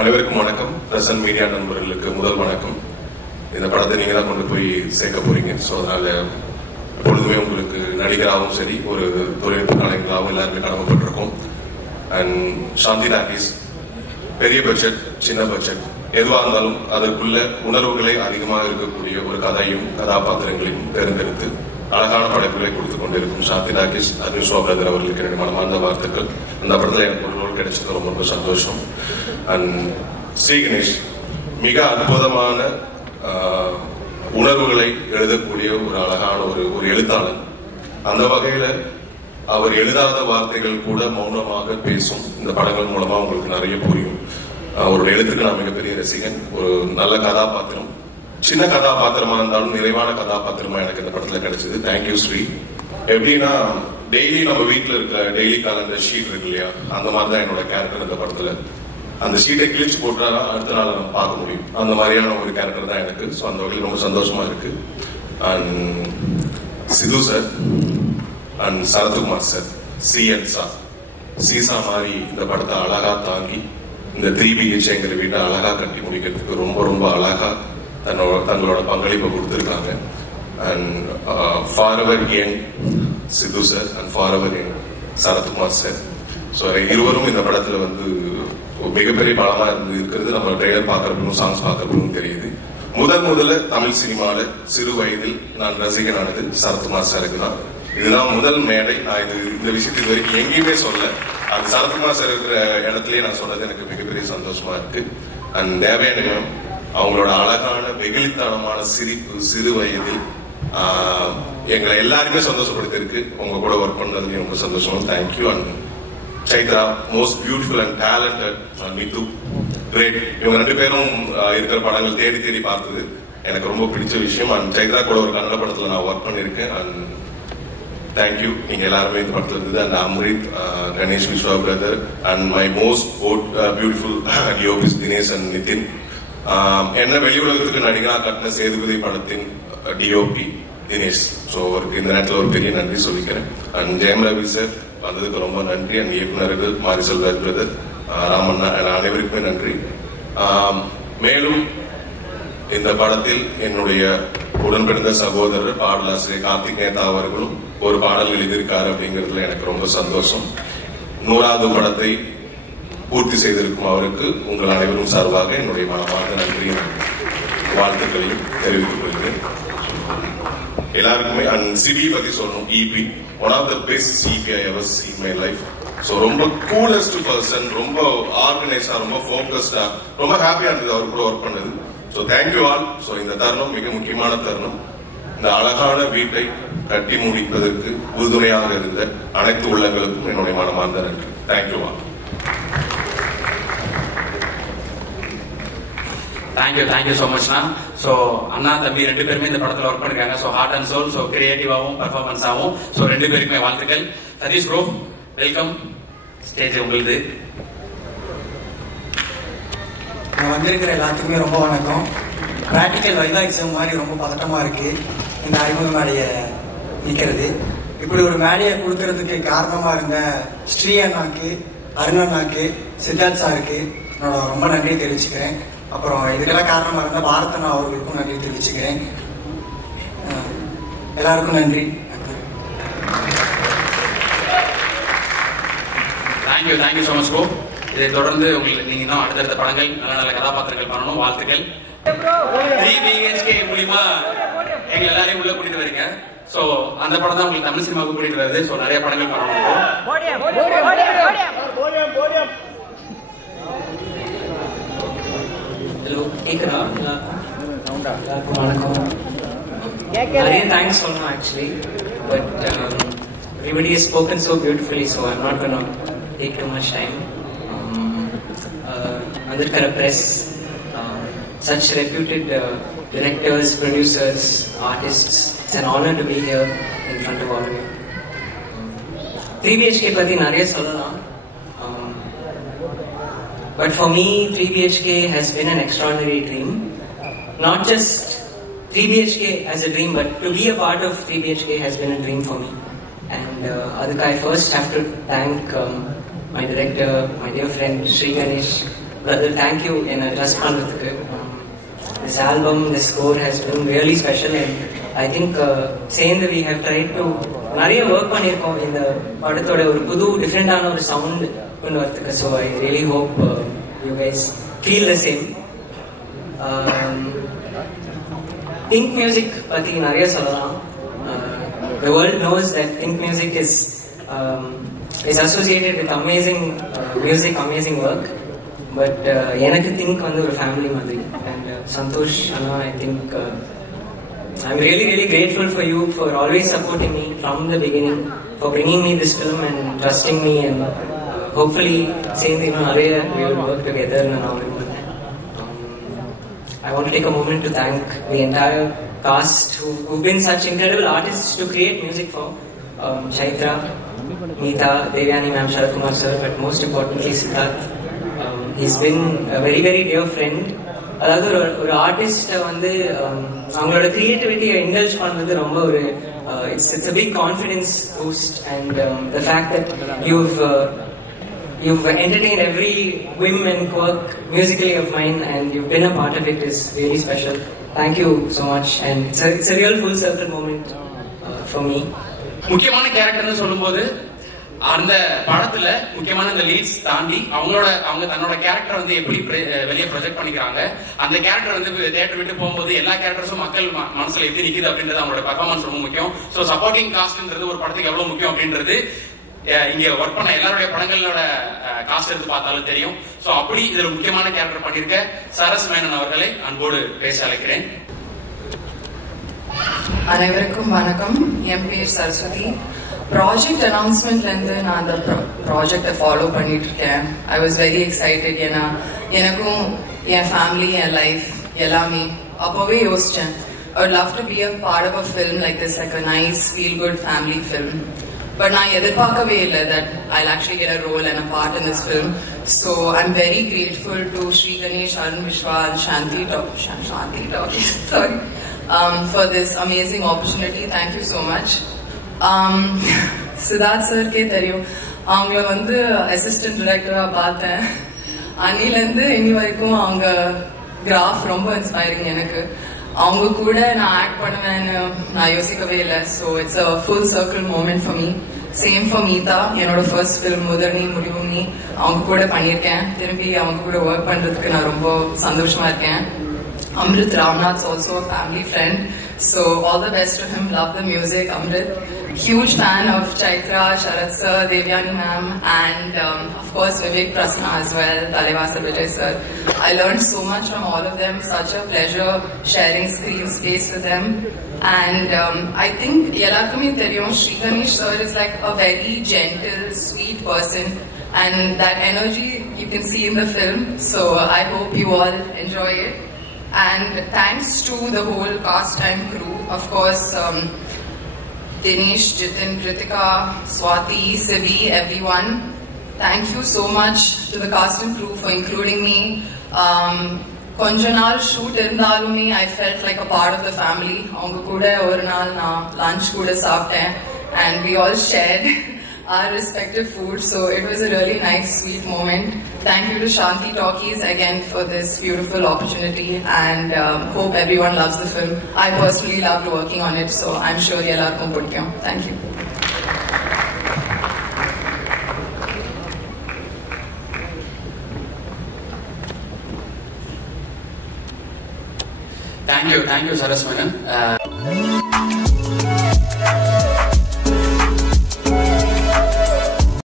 அனைவருக்கும் வணக்கம். Present media நண்பர்களுக்கு முதல் வணக்கம். இந்த படத்தை நீங்க தான் கொண்டு போய் சேர்க்க போறீங்க. ஸோ அதனால எப்பொழுதுமே உங்களுக்கு நடிகராகவும் சரி, ஒரு தொழில்நுட்ப கலைஞராகவும் எல்லாருமே கடமைப்பட்டிருக்கோம். அண்ட் சாந்தி டாக்கீஸ் பெரிய பட்ஜெட், சின்ன பட்ஜெட் எதுவாக இருந்தாலும் அதற்குள்ள உணர்வுகளை அதிகமாக இருக்கக்கூடிய ஒரு கதையும் கதாபாத்திரங்களையும் தேர்ந்தெடுத்து அழகான படைப்புகளை கொடுத்துக் கொண்டிருக்கும் சாந்தி டாக்கீஸ் அர்ஜுன் பிரதர் அவர்களுக்கு என்னுடைய மனமார்ந்த வாழ்த்துக்கள். அந்த படத்தில் எனக்கு ஒரு ரோல் கிடைச்சது ரொம்ப ரொம்ப சந்தோஷம். அண்ட் ஸ்ரீ கணேஷ் மிக அற்புதமான உணர்வுகளை எழுதக்கூடிய ஒரு அழகான ஒரு எழுத்தாளர். அந்த வகையில அவர் எழுதாத வார்த்தைகள் கூட மௌனமாக பேசும். இந்த படங்கள் மூலமா உங்களுக்கு நிறைய புரியும். அவருடைய எழுத்துக்கு நான் மிகப்பெரிய ரசிகன். ஒரு நல்ல கதாபாத்திரம், சின்ன கதாபாத்திரமா இருந்தாலும் நிறைவான கதாபாத்திரமா எனக்கு இந்த படத்துல கிடைச்சது. தேங்க்யூ ஸ்ரீ. எப்படின்னா டெய்லி நம்ம வீட்டுல இருக்க டெய்லி காலண்டர் ஷீட் இருக்கு இல்லையா, அந்த மாதிரிதான் என்னோட கேரக்டர் இந்த படத்துல. அந்த ஷீட்டை கிழிச்சு போட்டா அடுத்த நாள் நம்ம பார்க்க முடியும். அந்த மாதிரியான ஒரு கேரக்டர் தான் எனக்கு. ஸோ அந்த வகையில் ரொம்ப சந்தோஷமா இருக்கு. And Sidhu sir and Sarathkumar sir, seesaw மாதிரி இந்த படத்தை அழகா தாங்கி இந்த 3BHங்கிற வீட்டை அழகா கட்டி முடிக்கிறதுக்கு ரொம்ப ரொம்ப அழகா தங்களோட பங்களிப்பை கொடுத்துருக்காங்க. And forever young Sidhu sir and forever young Sarathkumar sir. So இருவரும் இந்த படத்துல வந்து மிகப்பெரிய பலமா இருக்கிறது நம்ம ட்ரெய்லர் பார்க்கறப்பவும் சாங்ஸ் பார்க்கறப்பவும் தெரியுது. முதல்ல தமிழ் சினிமால சிறு வயதில் நான் ரசிகனானது சரத்குமார் சாருக்கு தான். இதுதான் முதல் மேடை. நான் இந்த விஷயத்துக்கு வரைக்கும் எங்கேயுமே சொல்ல, அது சரத்குமார் சார் இருக்கிற இடத்துலயே நான் சொன்னது எனக்கு மிகப்பெரிய சந்தோஷமா இருக்கு. அண்ட் தேவயானி அவங்களோட அழகான வெகுளித்தனமான சிரிப்பு சிறு வயதில் எங்களை எல்லாருமே சந்தோஷப்படுத்திருக்கு. உங்க கூட ஒர்க் பண்ணதுலயும் ரொம்ப சந்தோஷம். Thank you. And Chaitra, most beautiful and talented. And Mithu great. இவங்க 2 பேரும் இருக்கிற படங்கள் தேடி பார்த்தது எனக்கு ரொம்ப பிடிச்ச விஷயம். அண்ட் சைத்ரா கூட ஒரு கன்னட படத்துல நான் ஒர்க் பண்ணிருக்கேன். அண்ட் தேங்க்யூ, நீங்க எல்லாருமே இந்த படத்துல இருந்தது. And Amrit, Ganesh Vishwa brother and my most beautiful DOPs Dinesh and Nithin. என்ன வெளி உலகத்துக்கு நடிகனா கட்டின சேதுபதி படத்தின் டிஓபி தினேஷ். ஸோ அவருக்கு இந்த நேரத்தில் ஒரு பெரிய நன்றி சொல்லிக்கிறேன். அண்ட் ஜெயம் ரவி சார் வந்ததுக்கு ரொம்ப நன்றி. அண்ட் இயக்குநர்கள் மாரிசெல்வராஜ் பிரதர், ராமண்ணா, அனைவருக்குமே நன்றி. மேலும் இந்த படத்தில் என்னுடைய உடன்பிறந்த சகோதரர் பாடலாசிரியர் கார்த்திக் நேதா அவர்களும் ஒரு பாடல் எழுதியிருக்காரு அப்படிங்கிறதுல எனக்கு ரொம்ப சந்தோஷம். 100வது படத்தை பூர்த்தி செய்திருக்கும் அவருக்கு உங்கள் அனைவரும் சார்பாக என்னுடைய மனமார்ந்த நன்றியும் வாழ்த்துக்களையும் தெரிவித்துக் கொள்கிறேன் எல்லாருக்குமே. அண்ட் சிபி பத்தி சொல்லணும். இபி one of the best Sibi I ever seen my life. So ரொம்ப கூலஸ்ட் பர்சன், ரொம்ப ஆர்கனைஸ்டா, ரொம்ப போக்கஸ்டா, ரொம்ப ஹாப்பியா இருந்தது அவர் கூட ஒர்க் பண்ணது. So thank you all. ஸோ இந்த தருணம் மிக முக்கியமான தருணம். இந்த அழகான வீட்டை கட்டி முடிப்பதற்கு உறுதுணையாக இருந்த அனைத்து உள்ளங்களுக்கும் என்னுடைய மனமார்ந்த நன்றி. Thank you all. தேங்க்யூ சோ மச்னா. சோ அண்ணா தம்பி 2 பேருமே இந்த படத்துல ஒர்க் பண்ணிருக்காங்க. So heart and soul, so கிரியேட்டிவாவும் பெர்ஃபார்மன்ஸாவும். சோ 2 பேருக்குமே வாழ்த்துக்கள். Satish bro, welcome. ஸ்டேஜ் உங்களுது. நான் வந்திருக்கிற எல்லாத்துக்குமே ரொம்ப வணக்கம். பிராக்டிக்கல் வைவா எக்ஸாம் மாதிரி ரொம்ப பதட்டமா இருக்கு இந்த அறிமுக மேடையை நிக்கிறது. இப்படி ஒரு மேடையை கொடுக்கறதுக்கு காரணமா இருந்த ஸ்ரீ அண்ணாக்கு, அருண் அண்ணாக்கு, சித்தார்த் சாருக்கு என்னோட ரொம்ப நன்றி தெரிவிச்சுக்கிறேன். அப்புறம் இதுக்கெல்லாம் காரணமா இருந்த பாரத் அண்ணா அவர்களுக்கும் நன்றி தெரிவிச்சுக்கிறேன். எல்லாருக்கும் நன்றி. Thank you so much bro. இதை தொடர்ந்து உங்களுக்கு நீங்க இன்னும் அடுத்தடுத்த படங்கள், நல்ல நல்ல கதாபாத்திரங்கள் பண்ணணும். வாழ்த்துக்கள். 3BHK மூலியமா எங்க எல்லாரையும் உள்ள கூட்டிட்டு வரீங்க. சோ அந்த படம் தான் உங்களுக்கு தமிழ் சினிமாவுக்கு கூட்டிட்டு வருது. சோ நிறைய படங்கள் பண்ணணும். ஹலோ, கேக்குதா? வணக்கம். நிறைய தேங்க்ஸ் சொல்லணும் actually, but everybody has spoken so beautifully, so I'm not going to take too much time. Andarkara press, such reputed directors, producers, artists, it's an honor to be here in front of all of you. 3BHK பத்தி நிறைய சொல்லலாம். But for me, 3BHK has been an extraordinary dream. Not just 3BHK as a dream, but to be a part of 3BHK has been a dream for me. And I first have to thank my director, my dear friend Sri Ganesh, brother, thank you in trust பண்றதுக்கு. This album, this score has been really special, and I think சேர்ந்து we have tried to நிறைய work பண்ணியிருக்கோம் இந்த படத்தோட ஒரு புது டிஃப்ரெண்டான ஒரு சவுண்ட் கொண்டு வரதுக்கு. So I really hope you guys feel the same. Think music பற்றி நிறைய சொல்லலாம். The world knows that Think Music is associated with amazing music, amazing work. But எனக்கு திங்க் வந்து ஒரு ஃபேமிலி மாதிரி. And Santosh Anna, I think I'm really, really grateful for you for always supporting me from the beginning, for bringing me this film and trusting me, and hopefully சேர்ந்து இன்னும் நிறைய we will work together. I want to take a moment to thank the entire cast who've been such incredible artists to create music for. Chaitra, Meeta, Devyani ma'am, Sharat Kumar sir, but most importantly Siddharth. He's been a very, very dear friend. அதாவது ஒரு ஆர்டிஸ்ட வந்து அவங்களோட கிரியேட்டிவிட்டியை indulge பண்ணது ரொம்ப ஒரு it's a big confidence boost, and the fact that you've entertained every whim and quirk musically of mine and you've been a part of it is really special. Thank you so much, and it's a real full circle moment for me. முக்கியமான கேரக்டர்னு சொல்லும்போது அந்த படத்துல முக்கியமான அந்த leads தாண்டி அவங்க தன்னோட character வந்து எப்படி வெளியே ப்ரொஜெக்ட் பண்ணிக்கிறாங்க, அந்த கேரக்டர் வந்து தியேட்டர் விட்டு போகும்போது எல்லா கேரக்டர்ஸும் மக்கள் மனசுல எப்படி நிக்குது அப்படின்றது அவங்களோட பெர்ஃபார்மன்ஸ் ரொம்ப முக்கியம். ஸோ சப்போர்ட்டிங் காஸ்ட்ன்றது ஒரு படத்துக்கு எவ்வளவு முக்கியம் அப்படின்றது இங்க ஒர்க் பண்ண எல்லாருடைய படங்களோட காஸ்ட் எடுத்து பார்த்தாலும் தெரியும். ஸோ அப்படி இதுல முக்கியமான கேரக்டர் பண்ணிருக்க சரஸ் மேனன் அவர்களை அன்போடு பேச அழைக்கிறேன். அனைவருக்கும் வணக்கம். என் பேர் சரஸ்வதி. ப்ராஜெக்ட் அனௌன்ஸ்மெண்ட்ல இருந்து நான் அந்த ப்ராஜெக்டை ஃபாலோ பண்ணிட்டு இருக்கேன். I was very excited. ஏன்னா எனக்கும் என் ஃபேமிலி, என் லைஃப் எல்லாமே அப்போவே யோசிச்சேன். I would love to be a part of a film like this, like a nice feel good family film. But நான் எதிர்பார்க்கவே இல்லை that I'll actually get a role and a part in this film. So I'm very grateful to Sri Ganesh, Arun Vishwa, and Shanti Talkies, sorry, for this amazing opportunity. Thank you so much. Siddharth சார்க்கே தெரியும், அவங்கள வந்து assistant டைரக்டரா பார்த்தேன். அன்னிலேருந்து இனி வரைக்கும் அவங்க graph ரொம்ப இன்ஸ்பைரிங். எனக்கு அவங்க கூட நான் ஆக்ட் பண்ணுவேன்னு நான் யோசிக்கவே இல்லை. So it's a full circle moment for me. Same for மீதா, என்னோட ஃபர்ஸ்ட் ஃபிலிம் முதர்னி முடிவுனி அவங்க கூட பண்ணியிருக்கேன். திரும்பி அவங்க கூட ஒர்க் பண்றதுக்கு நான் ரொம்ப சந்தோஷமா இருக்கேன். Amrit Ramnath's also a family friend, so all the best to him. Love the music, Amrit. Huge fan of Chaitra, Sharat sir, Devyani ma'am, and of course Vivek Prasanna as well, Talevasa Vijay sir. I learned so much from all of them. Such a pleasure sharing screen space with them. And I think ellarkume theriyum, Sri Ganesh sir is like a very gentle, sweet person, and that energy you can see in the film. So I hope you all enjoy it. And thanks to the whole cast and crew, of course, Dinesh, Jitin, Kritika, Swati, Sivi, everyone. Thank you so much to the cast and crew for including me. கொஞ்ச நாள் shoot இருந்தாலுமே I felt like a part of the family. அவங்க கூட ஒரு நாள் நான் lunch கூட சாப்பிட்டேன், and we all shared our respective food, so it was a really nice, sweet moment. Thank you to Shanti Talkies again for this beautiful opportunity, and hope everyone loves the film. I personally loved working on it, so I'm sure ellarkum pudikkum. Thank you. Thank you, Saras Menon.